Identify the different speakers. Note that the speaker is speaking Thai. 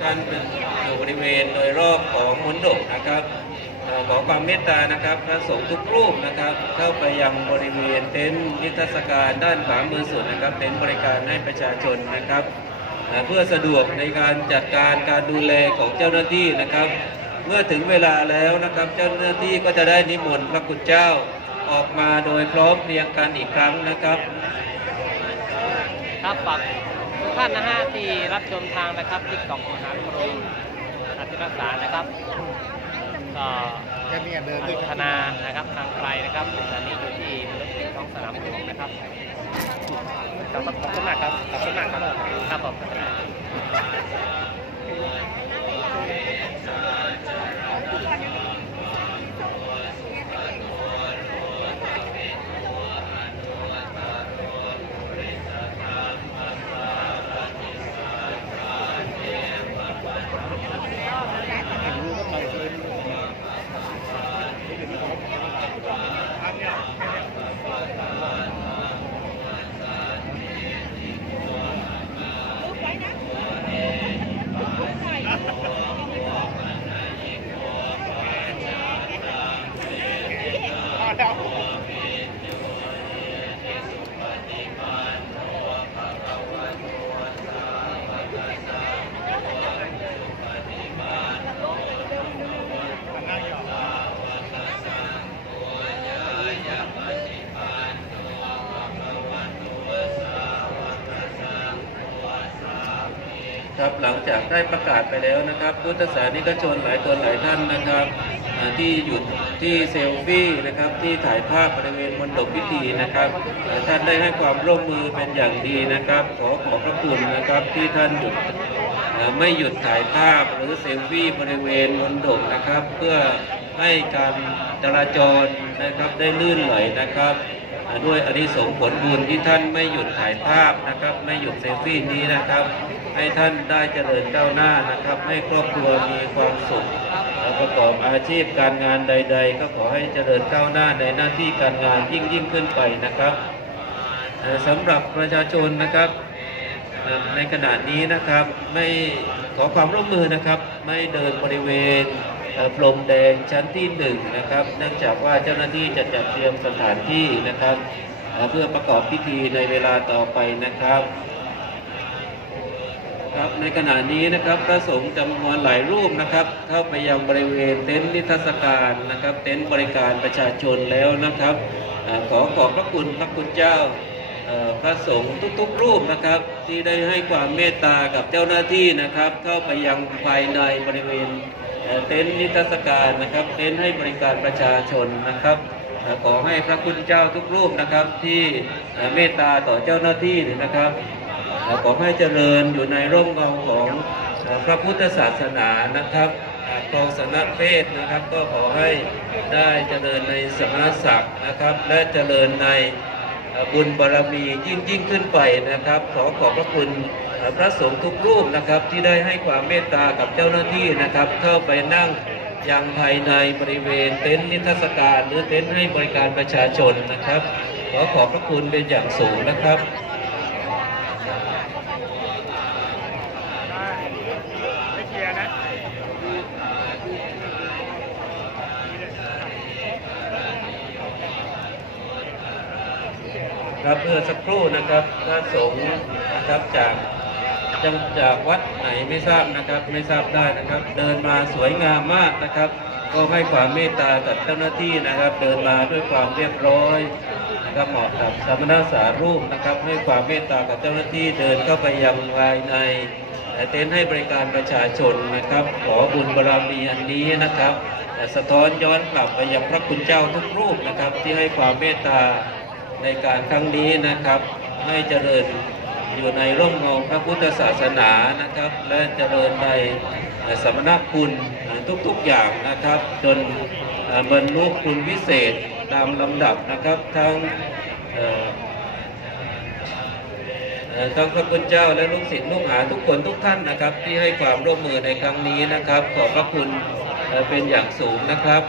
Speaker 1: ท่านอยู่บริเวณโดยรอบของมณฑปนะครับขอความเมตตานะครับพระสงฆ์ทุกรูปนะครับ เข้าไปยังบริเวณเต็นท์นิทรรศการด้านขวามือสุดนะครับเต็นท์บริการให้ประชาชนนะครับ เพื่อสะดวกในการจัดการการดูแลของเจ้าหน้าที่นะครับ เมื่อถึงเวลาแล้วนะครับ เจ้าหน้าที่ก็จะได้นิมนต์พระคุณเจ้าออกมาโดยพร้อมเพรียงกันอีกครั้งนะครับ
Speaker 2: ครับฝาก ท่านนะฮะที่รับชมทางนะครับติ๊กล่องมหาพรหมอธิรักษานะครับก็
Speaker 3: แค่นี้เดินพัฒ
Speaker 2: นานะครับทางไกลนะครับตอนนี้อยู่ที่ท้องสนามหลวงนะครับขอบคุณมากครับขอบคุณมากครับครับผม
Speaker 1: ครับหลังจากได้ประกาศไปแล้วนะครับ พุทธศาสนิกชนหลายคนหลายท่านนะครับที่หยุดที่เซลฟี่นะครับที่ถ่ายภาพบริเวณมณฑปพิธีนะครับท่านได้ให้ความร่วมมือเป็นอย่างดีนะครับ ขอขอบพระคุณนะครับที่ท่านหยุดไม่หยุดถ่ายภาพหรือเซลฟี่บริเวณมณฑปนะครับ เพื่อ ให้การจราจรนะครับได้ลื่นไหลนะครับ ด้วยอนิสงส์ผลบุญที่ท่านไม่หยุดถ่ายภาพนะครับ ไม่หยุดเซลฟี่นี้นะครับ ให้ท่านได้เจริญก้าวหน้านะครับ ให้ครอบครัวมีความสุขประกอบอาชีพการงานใด ๆ ก็ขอให้เจริญก้าวหน้าในหน้าที่การงานยิ่งยิ่งขึ้นไปนะครับสำหรับประชาชนนะครับในขณะนี้นะครับไม่ขอความร่วมมือนะครับ ไม่เดินบริเวณ พรมแดงชั้นที่หนึ่งนะครับ เนื่องจากว่าเจ้าหน้าที่จะจัดเตรียมสถานที่นะครับ เพื่อประกอบพิธีในเวลาต่อไปนะครับครับในขณะนี้นะครับพระสงฆ์จำนวนหลายรูปนะครับ เข้าไปยังบริเวณเต็นท์นิทรรศการนะครับ เต็นท์บริการประชาชนแล้วนะครับอขอขอบพระคุณพระคุณเจ้าพระสงฆ์ทุกๆ รูปนะครับ ที่ได้ให้ความเมตตากับเจ้าหน้าที่นะครับ เข้าไปยังภายในบริเวณ เต็นท์นิทรรศการนะครับ เต็นท์ให้บริการประชาชนนะครับขอให้พระคุณเจ้าทุกรูปนะครับที่เมตตาต่อเจ้าหน้าที่นะครับขอให้เจริญอยู่ในร่มเงาของพระพุทธศาสนานะครับครองสนเพศนะครับ ก็ขอให้ได้เจริญในสมณศักดิ์นะครับ และเจริญใน บุญบารมียิ่งยิ่งขึ้นไปนะครับ ขอขอบพระคุณพระสงฆ์ทุกรูปนะครับที่ได้ให้ความเมตตากับเจ้าหน้าที่นะครับ เข้าไปนั่งยังภายในบริเวณเต็นท์นิทรรศการหรือเต็นท์ให้บริการประชาชนนะครับ ขอขอบพระคุณเป็นอย่างสูงนะครับ
Speaker 3: ไม่เคลียร์นะ
Speaker 1: ครับเพื่อสักครู่นะครับพระสงฆ์นะครับจากจังจากวัดไหนไม่ทราบนะครับ ไม่ทราบได้นะครับ เดินมาสวยงามมากนะครับ ก็ให้ความเมตตากับเจ้าหน้าที่นะครับ เดินมาด้วยความเรียบร้อยนะครับเหมาะกับสมณสารูปนะครับ ให้ความเมตตากับเจ้าหน้าที่เดินเข้าไปยังภายในเต็นท์ให้บริการประชาชนนะครับ ขอบุญบารมีอันนี้นะครับสะท้อนย้อนกลับไปยังพระคุณเจ้าทุกรูปนะครับ ที่ให้ความเมตตา ในการครั้งนี้นะครับให้เจริญอยู่ในร่มเงาพระพุทธศาสนานะครับ และเจริญในสมณคุณทุกๆอย่างนะครับ จนบรรลุคุณวิเศษตามลำดับนะครับทั้งทั้งพระคุณเจ้าและลูกศิษย์ลูกหาทุกคนทุกท่านนะครับ ที่ให้ความร่วมมือในครั้งนี้นะครับ ขอบพระคุณเป็นอย่างสูงนะครับ